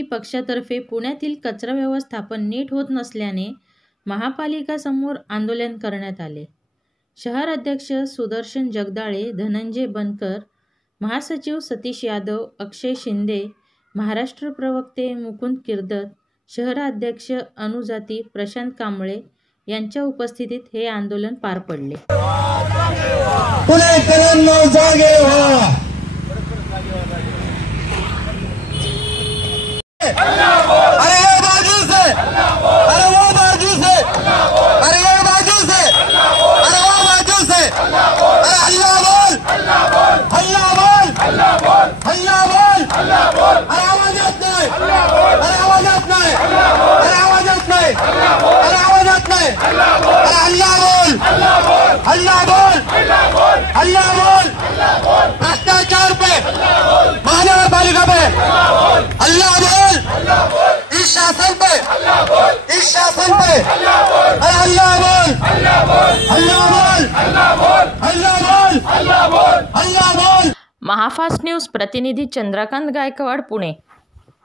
राष्ट्रवादी पक्षातर्फे पुण्यातील कचरा व्यवस्थापन नीट होत नसल्याने महापालिकासमोर आंदोलन करण्यात आले. शहर अध्यक्ष सुदर्शन जगदाळे, धनंजय बनकर, महासचिव सतीश यादव, अक्षय शिंदे, महाराष्ट्र प्रवक्ते मुकुंद किर्दत, शहराध्यक्ष अनुजाती प्रशांत कांबळे यांच्या उपस्थितीत हे आंदोलन पार पडले. पुणेकरांनो जागे व्हा. अरे ये बाजू से, अरे वो बाजू से, अरे ये बाजू से, अरे वो बाजू से, अरे हल्ला बोल, हल्ला बोल, हल्ला बोल, अरे आवाज येत नाही, अरे आवाज येत नाही, अरे आवाज येत नाही, अरे आवाज येत नाही, अरे हल्ला बोल, हल्ला बोल, हल्ला बोल, भ्रष्टाचार पे, महानगरपालिका पे हल्ला बोल, इस शासन पे, इस शासन पे अरे हल्ला बोल, हल्ला बोल, हल्ला बोल, हल्ला बोल. महाफास्ट न्यूज प्रतिनिधी चंद्रकांत गायकवाड, पुणे.